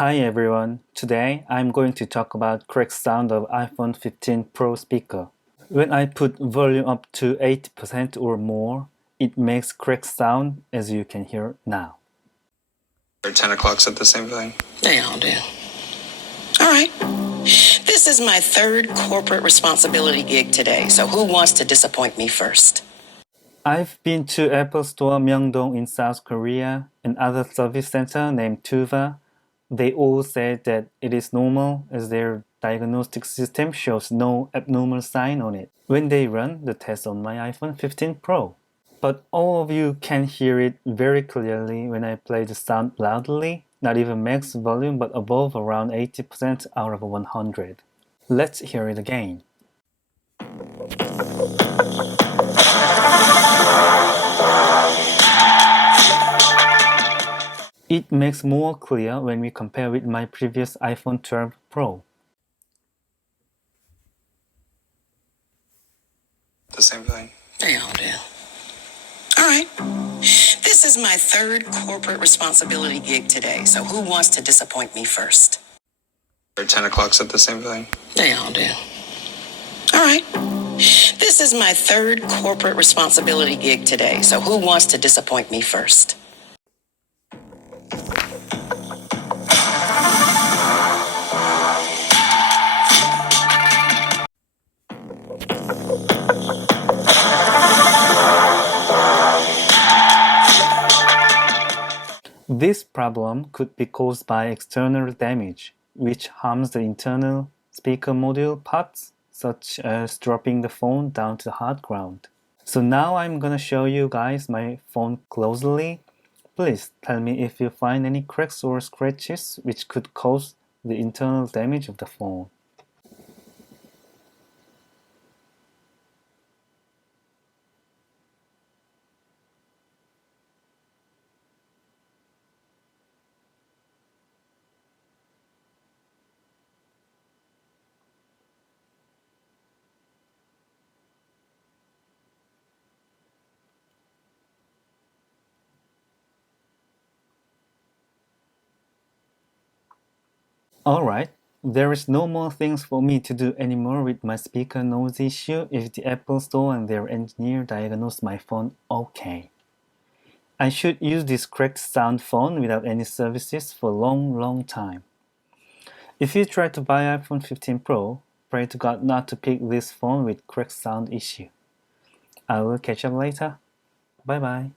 Hi everyone, today I'm going to talk about cracked sound of iPhone 15 Pro speaker. When I put volume up to 80% or more, it makes cracked sound as you can hear now. 10 o'clock said the same thing. They all do. All right. This is my third corporate responsibility gig today, so who wants to disappoint me first? I've been to Apple Store Myeongdong in South Korea and other service center named Tuva. They all said that it is normal as their diagnostic system shows no abnormal sign on it when they run the test on my iPhone 15 Pro. But all of you can hear it very clearly when I play the sound loudly, not even max volume but above around 80% out of 100. Let's hear it again. It makes more clear when we compare with my previous iPhone 12 Pro. The same thing. They all do. All right. This is my third corporate responsibility gig today, so who wants to disappoint me first? 10 o'clock said the same thing. They all do. All right. This is my third corporate responsibility gig today, so who wants to disappoint me first? This problem could be caused by external damage, which harms the internal speaker module parts, such as dropping the phone down to the hard ground. So now I'm gonna show you guys my phone closely. Please tell me if you find any cracks or scratches which could cause the internal damage of the phone. Alright, there is no more things for me to do anymore with my speaker noise issue if the Apple Store and their engineer diagnose my phone okay. I should use this cracked sound phone without any services for a long time. If you try to buy iPhone 15 Pro, pray to God not to pick this phone with cracked sound issue. I will catch up later. Bye bye.